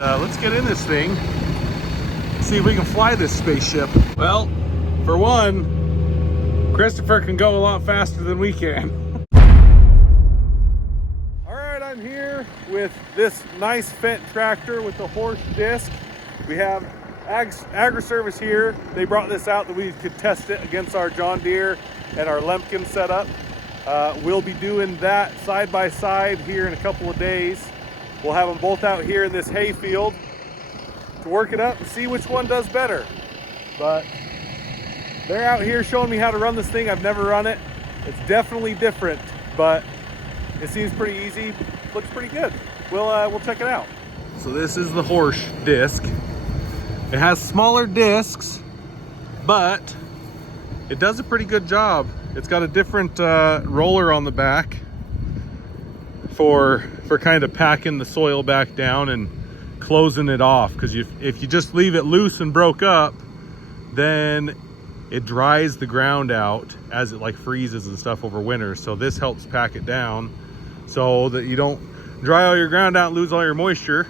Let's get in this thing, see if we can fly this spaceship. Well, for one, Christopher can go a lot faster than we can. All right, I'm here with this nice Fendt tractor with the Horsch disc. We have Agri-Service here. They brought this out that we could test it against our John Deere and our Lemken setup. We'll be doing that side by side here in a couple of days. We'll have them both out here in this hay field to work it up and see which one does better. But they're out here showing me how to run this thing. I've never run it. It's definitely different, but it seems pretty easy. Looks pretty good. We'll check it out. So this is the Horsch disc. It has smaller discs, but it does a pretty good job. It's got a different roller on the back for kind of packing the soil back down and closing it off, because if you just leave it loose and broke up, then it dries the ground out as it like freezes and stuff over winter. So this helps pack it down so that you don't dry all your ground out and lose all your moisture.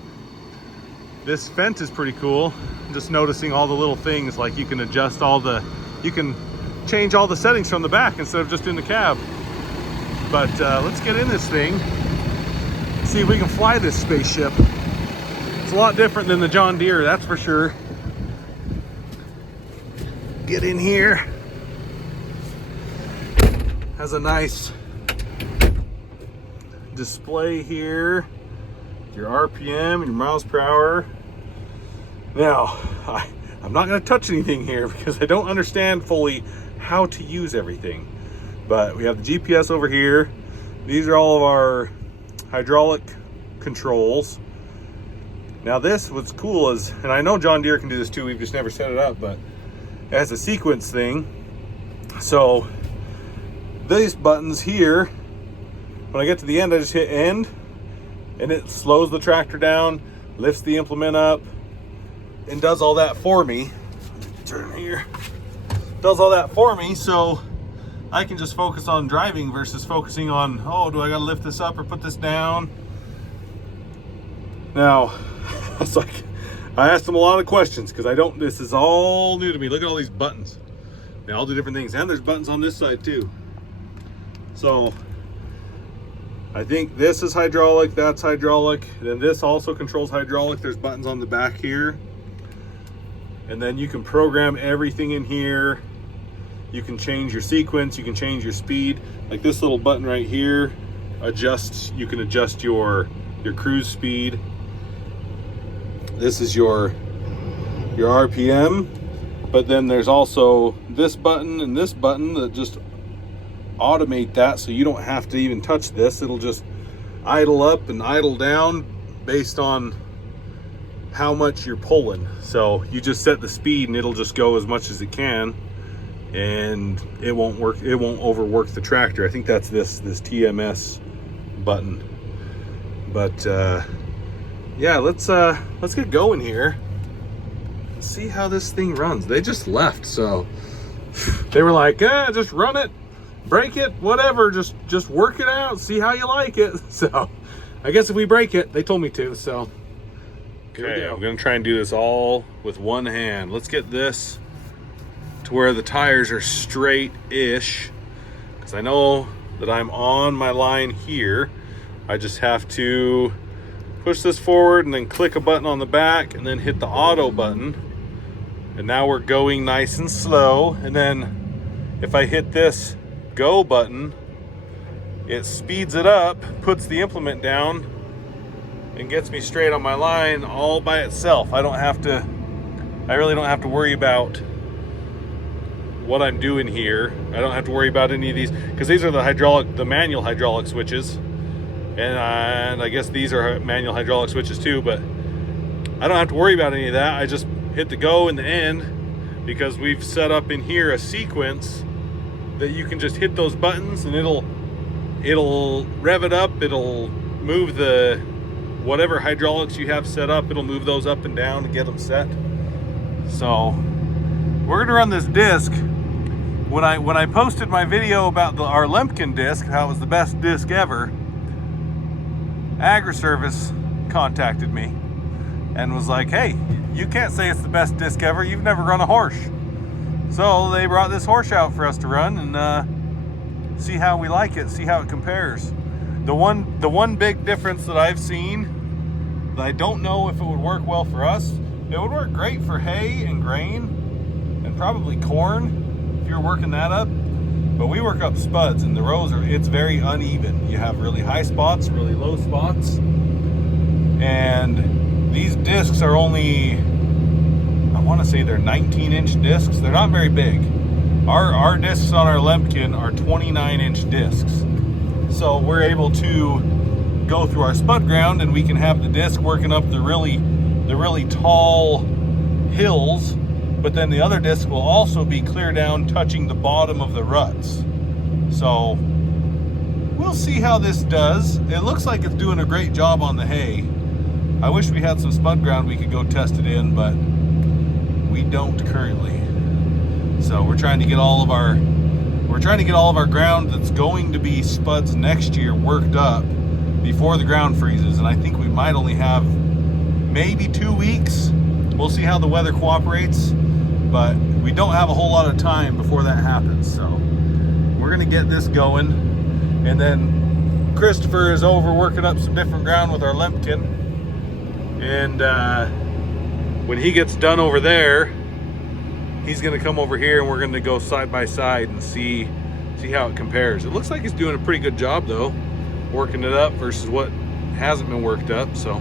This Fendt is pretty cool. I'm just noticing all the little things, like you can adjust you can change all the settings from the back instead of just in the cab. But let's get in this thing, see if we can fly this spaceship. It's a lot different than the John Deere, that's for sure. Get in here. Has a nice display here, your RPM and your miles per hour. Now, I'm not going to touch anything here because I don't understand fully how to use everything. But we have the GPS over here. These are all of our hydraulic controls. Now this, what's cool is, and I know John Deere can do this too, we've just never set it up, but it has a sequence thing. So these buttons here, when I get to the end, I just hit end and it slows the tractor down, lifts the implement up, and does all that for me. Turn here. Does all that for me, so I can just focus on driving versus focusing on, oh, do I gotta lift this up or put this down? Now, it's like, I asked them a lot of questions because this is all new to me. Look at all these buttons. They all do different things. And there's buttons on this side too. So I think this is hydraulic, that's hydraulic. Then this also controls hydraulic. There's buttons on the back here. And then you can program everything in here. You can change your sequence, you can change your speed. Like this little button right here you can adjust your cruise speed. This is your RPM, but then there's also this button and this button that just automate that, so you don't have to even touch this. It'll just idle up and idle down based on how much you're pulling. So you just set the speed and it'll just go as much as it can, and it won't overwork the tractor. I think that's this TMS button. But yeah, let's get going here. Let's see how this thing runs. They just left, so they were like, just run it, break it, whatever, just work it out, see how you like it. So I guess if we break it, they told me to, so okay, I'm gonna try and do this all with one hand. Let's get this to where the tires are straight-ish, because I know that I'm on my line here. I just have to push this forward and then click a button on the back and then hit the auto button. And now we're going nice and slow. And then if I hit this go button, it speeds it up, puts the implement down, and gets me straight on my line all by itself. I really don't have to worry about what I'm doing here. I don't have to worry about any of these, because these are the manual hydraulic switches. And I guess these are manual hydraulic switches too, but I don't have to worry about any of that. I just hit the go in the end, because we've set up in here a sequence that you can just hit those buttons and it'll rev it up. It'll move the whatever hydraulics you have set up. It'll move those up and down to get them set. So we're gonna run this disc. When I posted my video about our Lemken disc, how it was the best disc ever, Agri-Service contacted me and was like, hey, you can't say it's the best disc ever, you've never run a Horsch. So they brought this Horsch out for us to run and see how we like it, see how it compares. The one big difference that I've seen that I don't know if it would work well for us, it would work great for hay and grain and probably corn if you're working that up. But we work up spuds, and the rows it's very uneven. You have really high spots, really low spots. And these discs are only, I want to say they're 19-inch discs. They're not very big. Our discs on our Lemken are 29-inch discs. So we're able to go through our spud ground, and we can have the disc working up the really tall hills. But then the other disc will also be clear down, touching the bottom of the ruts. So we'll see how this does. It looks like it's doing a great job on the hay. I wish we had some spud ground we could go test it in, but we don't currently. So we're trying to get all of our ground that's going to be spuds next year worked up before the ground freezes. And I think we might only have maybe 2 weeks. We'll see how the weather cooperates. But we don't have a whole lot of time before that happens, so we're gonna get this going. And then Christopher is over working up some different ground with our Lemken, and when he gets done over there, he's gonna come over here and we're gonna go side by side and see how it compares. It looks like he's doing a pretty good job though, working it up versus what hasn't been worked up. So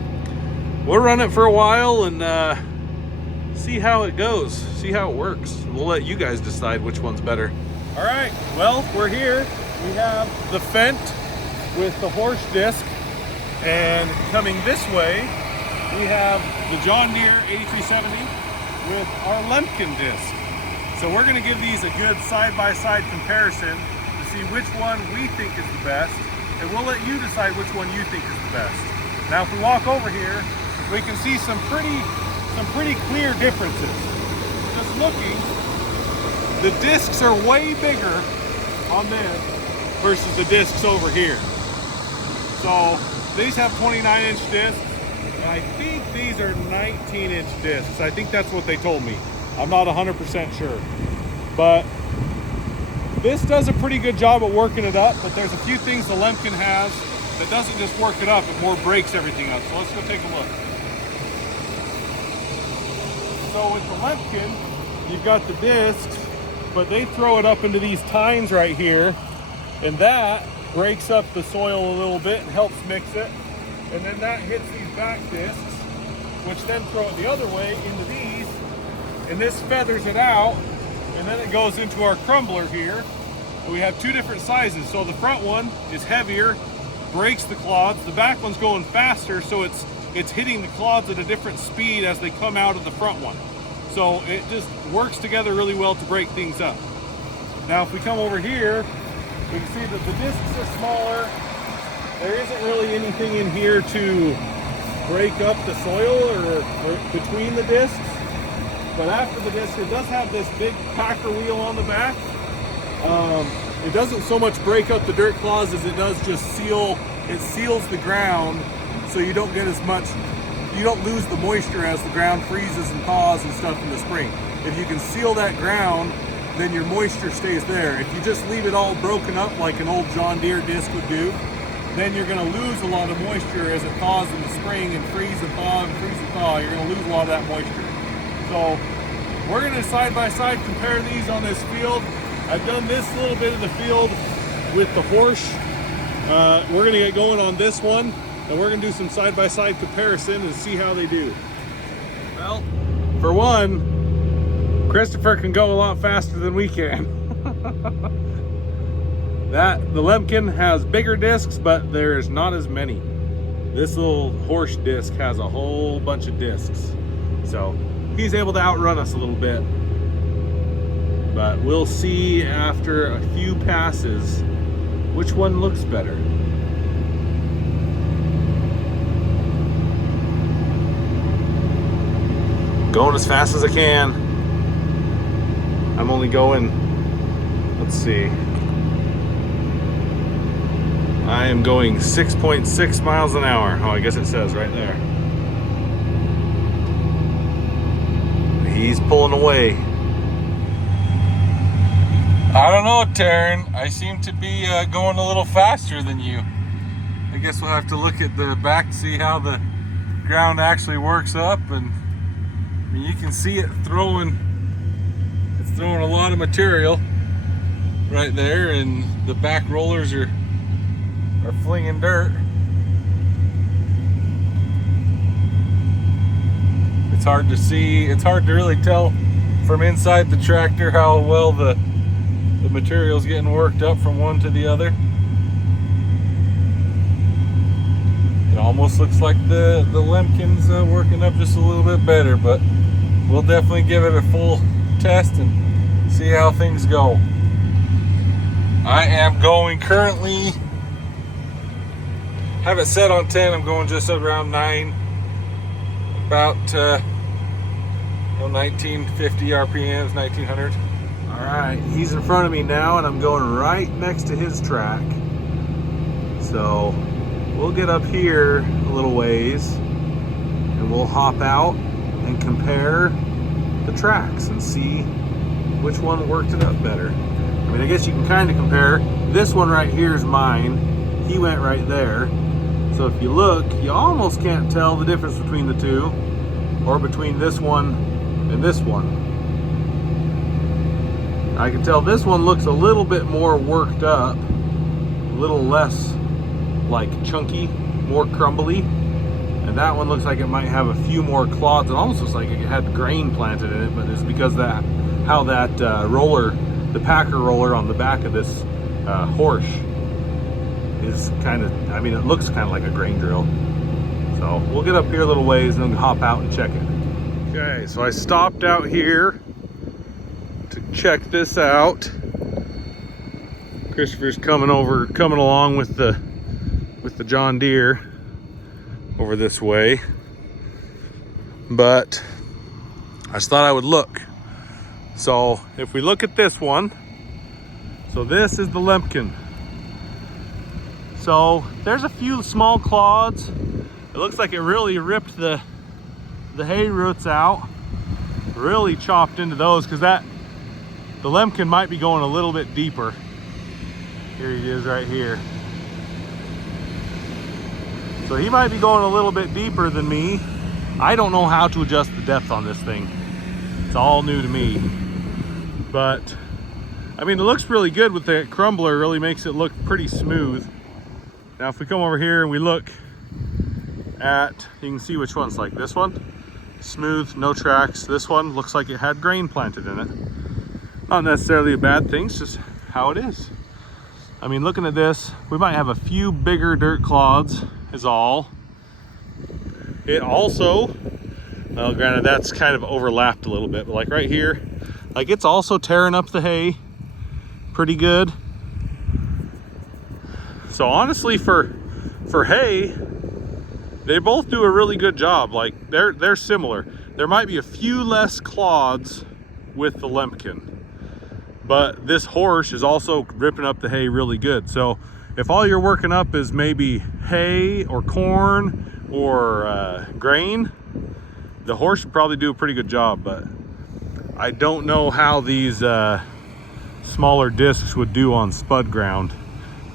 we'll run it for a while and see how it goes, see how it works. We'll let you guys decide which one's better. All right, well, we're here. We have the Fendt with the Horsch disc, and coming this way, we have the John Deere 8370 with our Lemken disc. So we're gonna give these a good side-by-side comparison to see which one we think is the best, and we'll let you decide which one you think is the best. Now, if we walk over here, we can see some pretty clear differences. Just looking, the discs are way bigger on this versus the discs over here. So these have 29-inch discs, and I think these are 19-inch discs. I think that's what they told me. I'm not 100% sure. But this does a pretty good job at working it up, but there's a few things the Lemken has that doesn't just work it up, it more breaks everything up. So let's go take a look. So with the Lemken, you've got the discs, but they throw it up into these tines right here, and that breaks up the soil a little bit and helps mix it. And then that hits these back discs, which then throw it the other way into these, and this feathers it out, and then it goes into our crumbler here. And we have two different sizes. So the front one is heavier, breaks the clods. The back one's going faster, so it's hitting the clods at a different speed as they come out of the front one. So it just works together really well to break things up. Now if we come over here, we can see that the discs are smaller. There isn't really anything in here to break up the soil or between the discs. But after the disc, it does have this big packer wheel on the back. It doesn't so much break up the dirt clods as it does just seals the ground, so you don't get as much, you don't lose the moisture as the ground freezes and thaws and stuff in the spring. If you can seal that ground, then your moisture stays there. If you just leave it all broken up like an old John Deere disc would do, then you're gonna lose a lot of moisture as it thaws in the spring and freeze and thaw and freeze and thaw. You're gonna lose a lot of that moisture. So we're gonna side by side compare these on this field. I've done this little bit of the field with the Horsch. We're gonna get going on this one, and we're gonna do some side by side comparison and see how they do. Well, for one, Christopher can go a lot faster than we can. The Lemken has bigger discs, but there's not as many. This little Horsch disc has a whole bunch of discs. So he's able to outrun us a little bit. But we'll see after a few passes which one looks better. Going as fast as I can. I'm only going, let's see. I am going 6.6 miles an hour. Oh, I guess it says right there. he's pulling away. I don't know, Taryn. I seem to be going a little faster than you. I guess we'll have to look at the back to see how the ground actually works up. And I mean, you can see it throwing. It's throwing a lot of material right there, and the back rollers are flinging dirt. It's hard to see. It's hard to really tell from inside the tractor how well the material's getting worked up from one to the other. It almost looks like the Lemken's working up just a little bit better, but we'll definitely give it a full test and see how things go. I am going currently, have it set on 10, I'm going just around 9, about 1950 RPMs, 1900. All right, he's in front of me now, and I'm going right next to his track. So we'll get up here a little ways, and we'll hop out and compare the tracks and see which one worked it up better. I mean, I guess you can kind of compare. This one right here is mine. He went right there. So if you look, you almost can't tell the difference between the two, or between this one and this one. I can tell this one looks a little bit more worked up, a little less like chunky, more crumbly. And that one looks like it might have a few more clods. It almost looks like it had grain planted in it, but it's because how that roller, the packer roller on the back of this Horsch is kind of, I mean, it looks kind of like a grain drill. So we'll get up here a little ways and then hop out and check it. Okay, so I stopped out here to check this out. Christopher's coming along with the John Deere over this way, but I just thought I would look. So if we look at this one, so this is the Lemken. So there's a few small clods. It looks like it really ripped the hay roots out, really chopped into those, because the Lemken might be going a little bit deeper. Here he is right here. So he might be going a little bit deeper than me. I don't know how to adjust the depth on this thing. It's all new to me. But, I mean, it looks really good with the crumbler. It really makes it look pretty smooth. Now, if we come over here and we look at, you can see which one's like this one. Smooth, no tracks. This one looks like it had grain planted in it. Not necessarily a bad thing, it's just how it is. I mean, looking at this, we might have a few bigger dirt clods is all. It also, well, granted that's kind of overlapped a little bit, but like right here, like it's also tearing up the hay pretty good. So honestly, for hay, they both do a really good job. Like they're similar. There might be a few less clods with the Lemken, but this Horsch is also ripping up the hay really good. So if all you're working up is maybe hay or corn or grain, the Horsch should probably do a pretty good job. But I don't know how these smaller discs would do on spud ground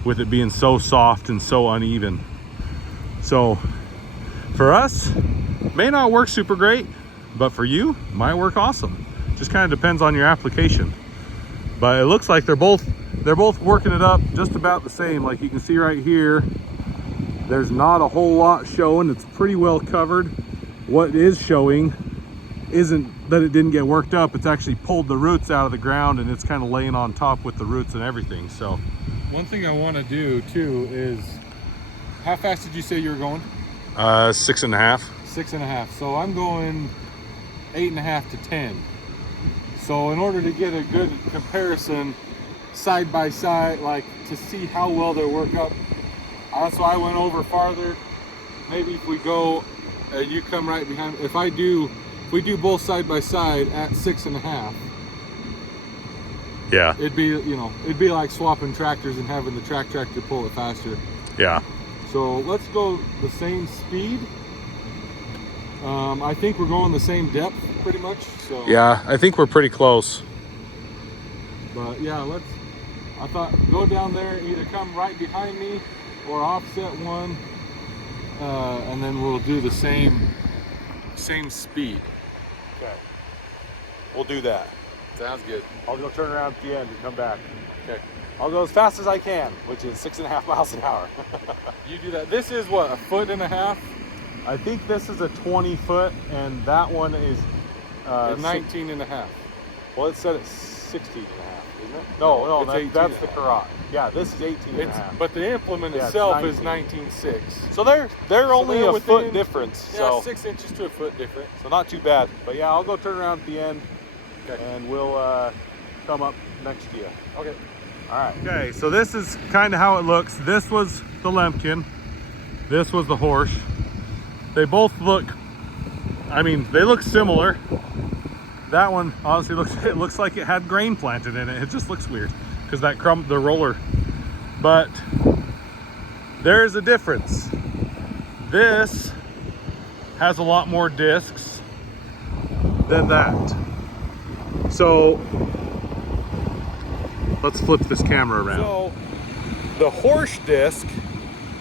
with it being so soft and so uneven. So for us, may not work super great, but for you, might work awesome. Just kind of depends on your application. But it looks like they're both working it up just about the same. Like you can see right here, there's not a whole lot showing. It's pretty well covered. What is showing isn't that it didn't get worked up. It's actually pulled the roots out of the ground, and it's kind of laying on top with the roots and everything. So one thing I want to do too is, how fast did you say you were going? 6.5. 6.5. So I'm going 8.5 to 10. So in order to get a good comparison side by side, like to see how well they work up, that's why I went over farther. Maybe if we go, you come right behind. If we do both side by side at 6.5. Yeah. It'd be like swapping tractors and having the tractor pull it faster. Yeah. So let's go the same speed. I think we're going the same depth pretty much. So Yeah, I think we're pretty close. But yeah, I thought go down there, either come right behind me or offset one, and then we'll do the same speed. Okay. We'll do that. Sounds good. I'll go turn around at the end and come back. Okay. I'll go as fast as I can, which is 6.5 miles an hour. You do that. This is what, 1.5 feet? I think this is a 20 foot and that one is 19.5. well, it said it's 16 and a half, isn't it? No, It's 18 that's the and a Karat. Yeah, this is 18 and a half. But the implement Yeah, it's itself is 19. 19.6. So they're only they're a within- foot difference. Yeah, So 6 inches to a foot difference. so not too bad. But yeah, I'll go turn around at the end Okay. and we'll come up next to you. Okay. All right. Okay, so this is kind of how it looks. This was the Lemken. This was the Horsch. They both look, I mean, they look similar. That one honestly looks like it had grain planted in it. It just looks weird because the roller. But there's a difference. This has a lot more discs than that. So let's flip this camera around. So the Horsch disc,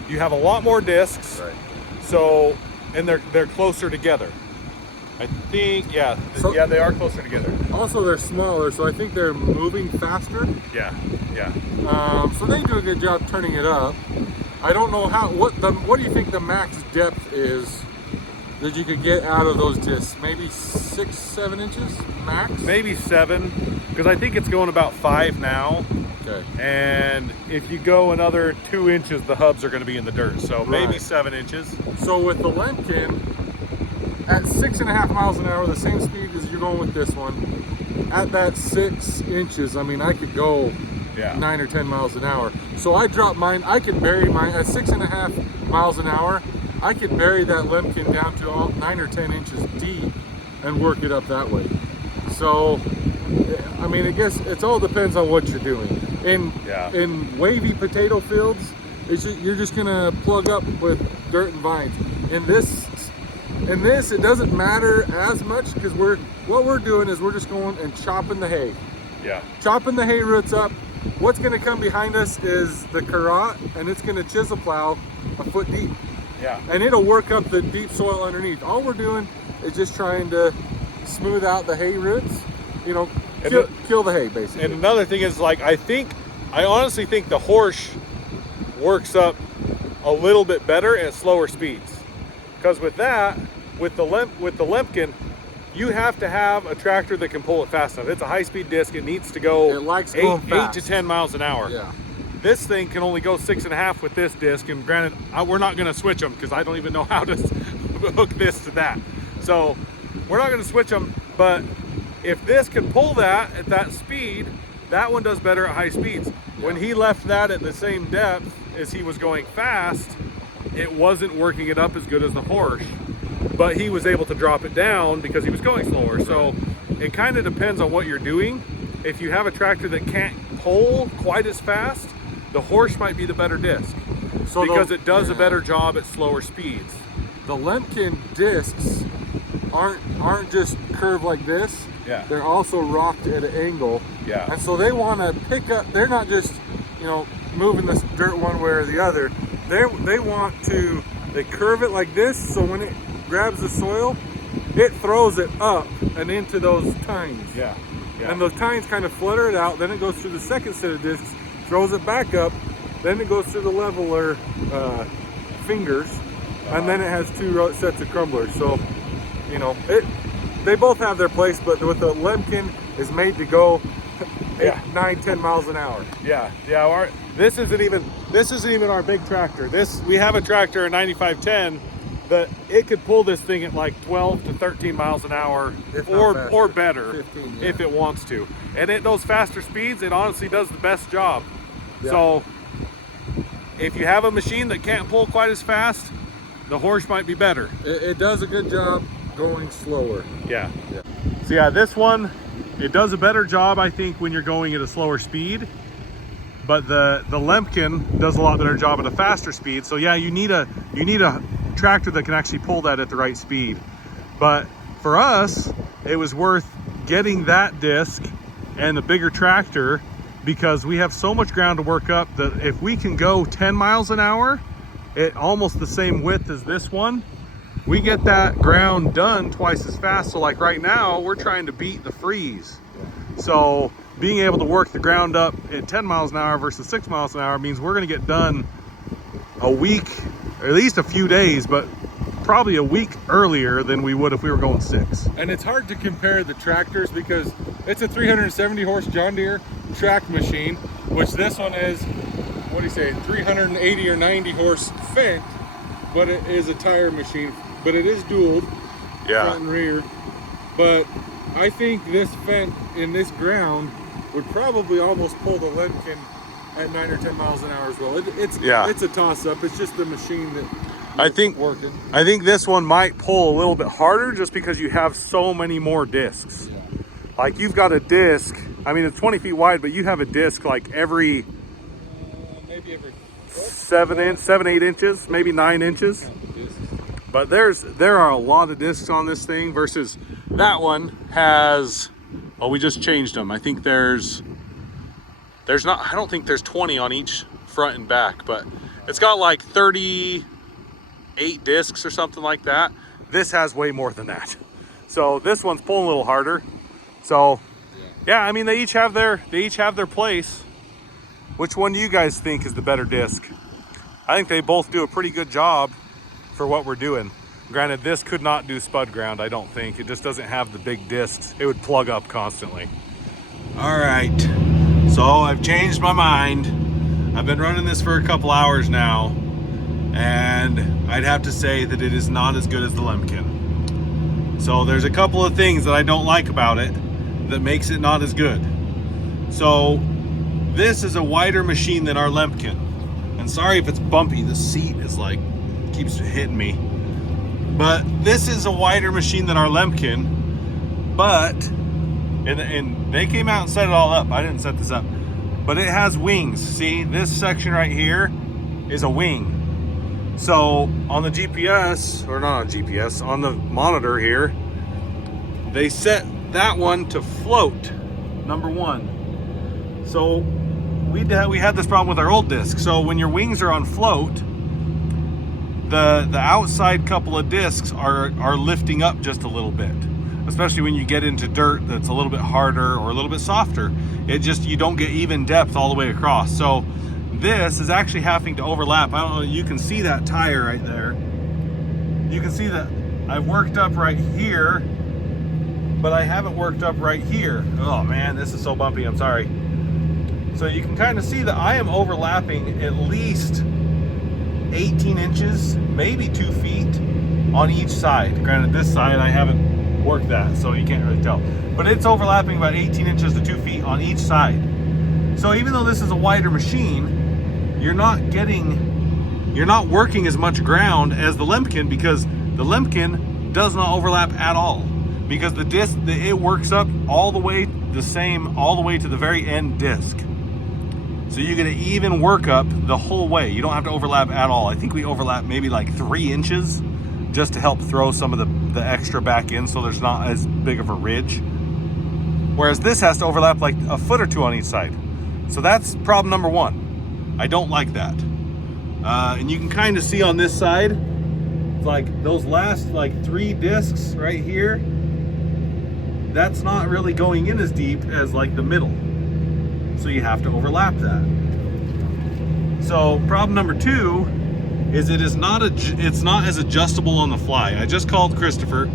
you have a lot more discs. Right. So, and they're closer together. I think, yeah, yeah, they are closer together. Also, they're smaller, so I think they're moving faster. Yeah, yeah. So they do a good job turning it up. I don't know what do you think the max depth is that you could get out of those discs? Maybe 6-7 inches max? Maybe 7, because I think it's going about 5 now. Okay. And if you go another 2 inches, the hubs are going to be in the dirt. So maybe Right. 7 inches. So with the Lemken, at 6.5 miles an hour, the same speed as you're going with this one, at that 6 inches, I mean, I could go Yeah. 9 or 10 miles an hour. So I dropped mine, I could bury mine at 6.5 miles an hour. I could bury that Lemken down to 9 or 10 inches deep and work it up that way. So, I mean, I guess it all depends on what you're doing. In wavy potato fields, you're just gonna plug up with dirt and vines. In this, it doesn't matter as much because what we're doing is we're just going and chopping the hay. Yeah. Chopping the hay roots up. What's gonna come behind us is the Karat, and it's gonna chisel plow a foot deep. Yeah. And it'll work up the deep soil underneath. All we're doing is just trying to smooth out the hay roots, kill the hay basically. And another thing is, like, I honestly think the Horsch works up a little bit better at slower speeds. Because with the Lemken, you have to have a tractor that can pull it fast enough. It's a high-speed disc. It needs to go It likes going 8 fast. to 10 miles an hour. Yeah. This thing can only go 6.5 with this disc, and granted, we're not going to switch them because I don't even know how to hook this to that. So we're not going to switch them, but if this can pull that at that speed, that one does better at high speeds. When he left that at the same depth as he was going fast, it wasn't working it up as good as the Horsch, but he was able to drop it down because he was going slower. So it kind of depends on what you're doing. If you have a tractor that can't pull quite as fast, the Horsch might be the better disc because it does a better job at slower speeds. The Lemken discs aren't just curved like this. Yeah. They're also rocked at an angle. Yeah. And so they want to pick up. They're not just moving this dirt one way or the other. They curve it like this, so when it grabs the soil, it throws it up and into those tines. Yeah. Yeah. And those tines kind of flutter it out. Then it goes through the second set of discs, throws it back up. Then it goes through the leveler fingers, and then it has 2 sets of crumblers. So, they both have their place, but with the Lemken is made to go 8, 9, 10 miles an hour. Yeah. This isn't even our big tractor. We have a tractor, a 9510, that it could pull this thing at like 12 to 13 miles an hour, If not or faster. better, 15, yeah. if it wants to. And at those faster speeds, it honestly does the best job. Yeah. So if you have a machine that can't pull quite as fast, the Horsch might be better. It does a good job going slower. Yeah. So yeah, this one, it does a better job, I think, when you're going at a slower speed. But the Lemken does a lot better job at a faster speed. So yeah, you need a tractor that can actually pull that at the right speed. But for us, it was worth getting that disc and the bigger tractor, because we have so much ground to work up that if we can go 10 miles an hour at almost the same width as this one, we get that ground done twice as fast. So like right now, we're trying to beat the freeze. So being able to work the ground up at 10 miles an hour versus 6 miles an hour means we're gonna get done a week, or at least a few days, but probably a week earlier than we would if we were going 6. And it's hard to compare the tractors because it's a 370 horse John Deere track machine, which this one is, what do you say, 380 or 90 horse Fendt, but it is a tire machine, but it is dualed, front and rear. But I think this Fendt in this ground would probably almost pull the Lemken at 9 or 10 miles an hour as well. It's a toss-up. It's just the machine that I think this one might pull a little bit harder just because you have so many more discs. Yeah. Like you've got a disc, I mean it's 20 feet wide, but you have a disc like every maybe every 8 inches, maybe 9 inches. But there are a lot of discs on this thing versus that one has, oh, we just changed them. I think there's not, I don't think there's 20 on each front and back, but it's got like 38 discs or something like that. This has way more than that. So this one's pulling a little harder. So yeah, I mean they each have their place. Which one do you guys think is the better disc? I think they both do a pretty good job for what we're doing. Granted, this could not do spud ground, I don't think. It just doesn't have the big discs. It would plug up constantly. All right, so I've changed my mind. I've been running this for a couple hours now, and I'd have to say that it is not as good as the Lemken. So there's a couple of things that I don't like about it that makes it not as good. So this is a wider machine than our Lemken. And sorry if it's bumpy, the seat is like, keeps hitting me. But this is a wider machine than our Lemken, but, and they came out and set it all up. I didn't set this up, but it has wings. See, this section right here is a wing. So on the GPS, or not on GPS, on the monitor here, they set that one to float, number one. So we had this problem with our old disc. So when your wings are on float, the outside couple of discs are lifting up just a little bit, especially when you get into dirt that's a little bit harder or a little bit softer. You don't get even depth all the way across. So this is actually having to overlap. I don't know, you can see that tire right there. You can see that I've worked up right here, but I haven't worked up right here. Oh man, this is so bumpy, I'm sorry. So you can kind of see that I am overlapping at least 18 inches, maybe 2 feet on each side. Granted, this side I haven't worked that, so you can't really tell. But it's overlapping about 18 inches to 2 feet on each side. So even though this is a wider machine, you're not working as much ground as the Lemken, because the Lemken does not overlap at all. Because the disc, it works up all the way the same, all the way to the very end disc. So you get an even work up the whole way. You don't have to overlap at all. I think we overlap maybe like 3 inches just to help throw some of the extra back in so there's not as big of a ridge. Whereas this has to overlap like a foot or 2 on each side. So that's problem number 1. I don't like that. And you can kind of see on this side, like those last like 3 discs right here, that's not really going in as deep as like the middle. So you have to overlap that. So problem number 2 is it's not as adjustable on the fly. I just called Christopher.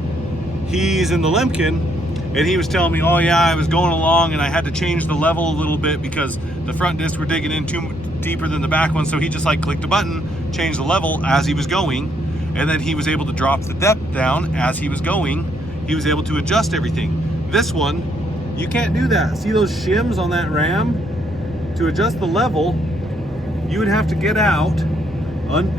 He's in the Lemken, and he was telling me, oh yeah, I was going along and I had to change the level a little bit because the front discs were digging in too deeper than the back one. So he just like clicked a button, changed the level as he was going, and then he was able to drop the depth down as he was going. He was able to adjust everything. This one, you can't do that. See those shims on that ram? To adjust the level, you would have to get out,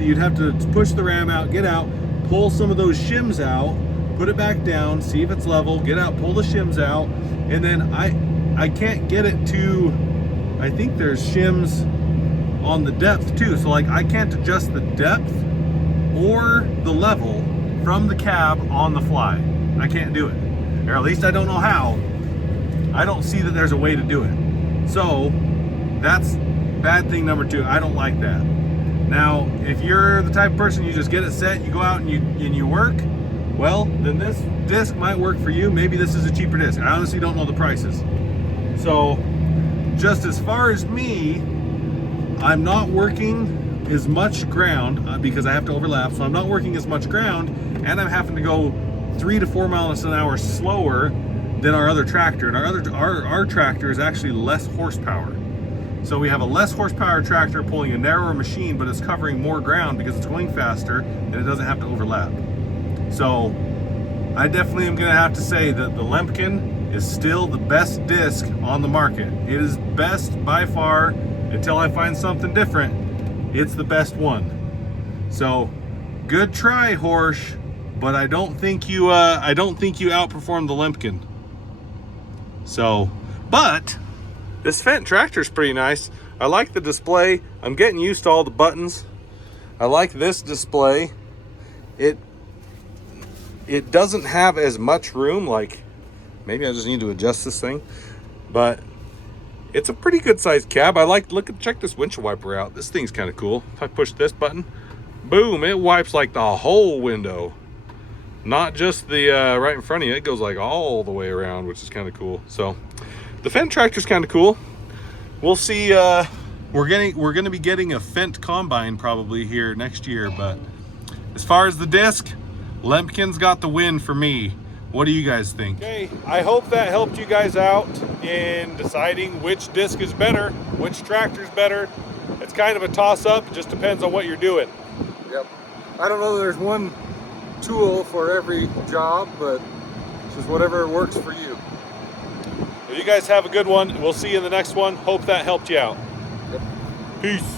you'd have to push the ram out, get out, pull some of those shims out, put it back down, see if it's level, get out, pull the shims out, and then I can't get it to, I think there's shims on the depth too, so like I can't adjust the depth or the level from the cab on the fly. I can't do it. or at least I don't know how. I don't see that there's a way to do it. So that's bad thing number 2. I don't like that. Now, if you're the type of person you just get it set, you go out and you work, well, then this disc might work for you. Maybe this is a cheaper disc. I honestly don't know the prices. So just as far as me, I'm not working as much ground because I have to overlap. So I'm not working as much ground, and I'm having to go 3 to 4 miles an hour slower than our other tractor. And our tractor is actually less horsepower. So we have a less horsepower tractor pulling a narrower machine, but it's covering more ground because it's going faster and it doesn't have to overlap. So I definitely am gonna have to say that the Lemken is still the best disc on the market. It is best by far until I find something different. It's the best one. So good try, Horsch, but I don't think you outperformed the Lemken. So, but this Fendt tractor is pretty nice. I like the display. I'm getting used to all the buttons. I like this display. It doesn't have as much room, like maybe I just need to adjust this thing, but it's a pretty good sized cab. I like, check this windshield wiper out. This thing's kind of cool. If I push this button, boom, it wipes like the whole window. Not just the right in front of you, it goes like all the way around, which is kind of cool. So the Fendt tractor's kind of cool. We'll see. We're gonna be getting a Fendt combine probably here next year. But as far as the disc, Lemken's got the win for me. What do you guys think? Okay, I hope that helped you guys out in deciding which disc is better, which tractor's better. It's kind of a toss-up. It just depends on what you're doing. Yep. I don't know that there's one tool for every job, but it's just whatever works for you. Well, you guys have a good one. We'll see you in the next one. Hope that helped you out. Yep. Peace.